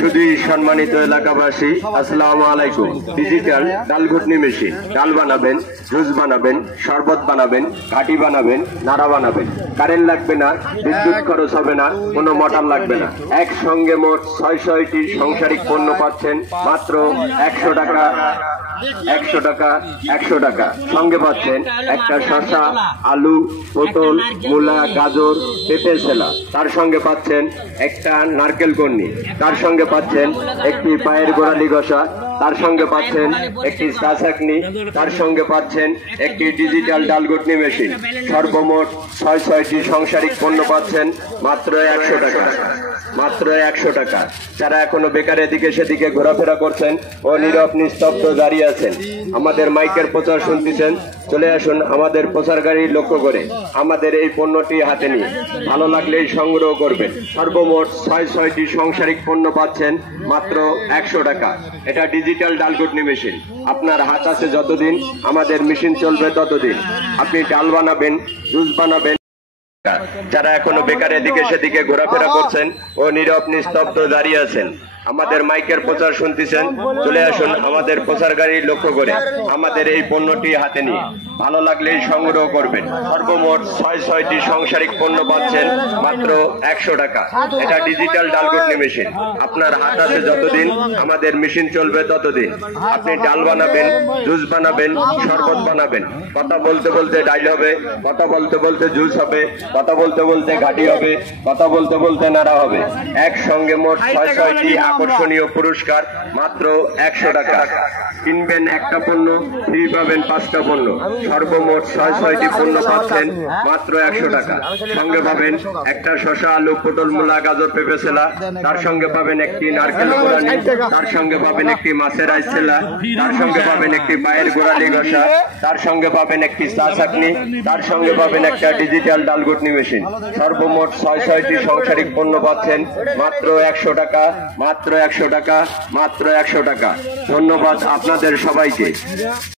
শুধু সম্মানিত এলাকাবাসী, আসসালামু আলাইকুম। ডিজিটাল ডাল ঘুটনি মেশিন, ডাল বানাবেন, জুস বানাবেন, শরবত বানাবেন, ঘাটি বানাবেন, নাড়া বানাবেন। কারেন্ট লাগবে না, বিদ্যুৎ খরচ হবে না, কোনো মোটর লাগবে না। একসঙ্গে মোট ৬০০টি সাংসারিক পণ্য পাচ্ছেন মাত্র ১০০ টাকা। ১০০ টাকা, ১০০ টাকা। সঙ্গে পাচ্ছেন একটা শসা, আলু, পটল, মূলা, গাজর, পেঁপে ছেলা। তার সঙ্গে পাচ্ছেন একটা নারকেল কর্নি। তার সঙ্গে পাচ্ছেন একটি পায়ের গোড়ালি ঘষা। তার সঙ্গে পাচ্ছেন একটি চা ছাঁকনি। তার সঙ্গে পাচ্ছেন একটি ডিজিটাল ডাল ঘুটনি মেশিন। সর্বমোট ৬৬টি সাংসারিক পণ্য পাচ্ছেন মাত্র ১০০ টাকা। মাত্র ১০০ টাকা। যারা এখনো বেকার এদিকে সেদিকে ঘোরাফেরা করছেন ও নীরব নিস্তব্ধ দাঁড়িয়ে আছেন, আমাদের মাইকের প্রচার শুনতেছেন, চলে আসুন আমাদের প্রচার গাড়ি লক্ষ্য করে আমাদের এই পণ্যটি হাতে নিয়ে ভালো লাগলেই সংগ্রহ করবেন। সর্বমোট ৬৬টি সাংসারিক পণ্য পাচ্ছেন মাত্র ১০০ টাকা। এটা ডিজিটাল ডাল ঘুটনি মেশিন। আপনার হাত আছে যতদিন, আমাদের মেশিন চলবে ততদিন। আপনি ডাল বানাবেন, জুস বানাবেন। যারা এখনো বেকার এদিকে সেদিকে ঘোরাফেরা করছেন ও নীরব নিস্তব্ধ দাঁড়িয়ে আছেন, আমাদের মাইকের প্রচার শুনতেছেন, চলে আসুন আমাদের প্রচার গাড়ি লক্ষ্য করে আমাদের এই পণ্যটি হাতে নিয়ে ভালো লাগলেই সংগ্রহ করবেন। সর্বমোট ৬৬টি সাংসারিক পণ্য পাচ্ছেন মাত্র ১০০ টাকা। এটা ডিজিটাল ডাল ঘুটনি মেশিন। আপনার হাত আছে যতদিন, আমাদের মেশিন চলবে ততদিন। আপনি ডাল বানাবেন, জুস বানাবেন, শরবত বানাবেন। কথা বলতে বলতে ডাল হবে, কথা বলতে বলতে জুস হবে, কথা বলতে বলতে ঘাটি হবে, কথা বলতে বলতে নাড়া হবে। একসঙ্গে মোট ৬৬টি আকর্ষণীয় পুরস্কার মাত্র ১০০ টাকা। কিনবেন একটা পণ্য, ফ্রি পাবেন ৫টা পণ্য। সর্বমোট ৬৬টি পণ্য পাচ্ছেন মাত্র ১০০ টাকা। সঙ্গে পাবেন একটা শসা, আলু, পটল, মূলা, গাজর, পেঁপে ছেলা। তার সঙ্গে পাবেন একটি নারকেল কোরানি। তার সঙ্গে পাবেন একটি মাছের আইস ছেলা। তার সঙ্গে পাবেন একটি পায়ের গোড়ালি ঘষা। তার সঙ্গে পাবেন একটি চা ছাঁকনি। তার সঙ্গে পাবেন একটা ডিজিটাল ডাল ঘুটনি মেশিন। সর্বমোট ৬৬টি সাংসারিক পণ্য পাচ্ছেন মাত্র ১০০ টাকা। মাত্র ১০০ টাকা, মাত্র ১০০ টাকা। ধন্যবাদ আপনাদের সবাইকে।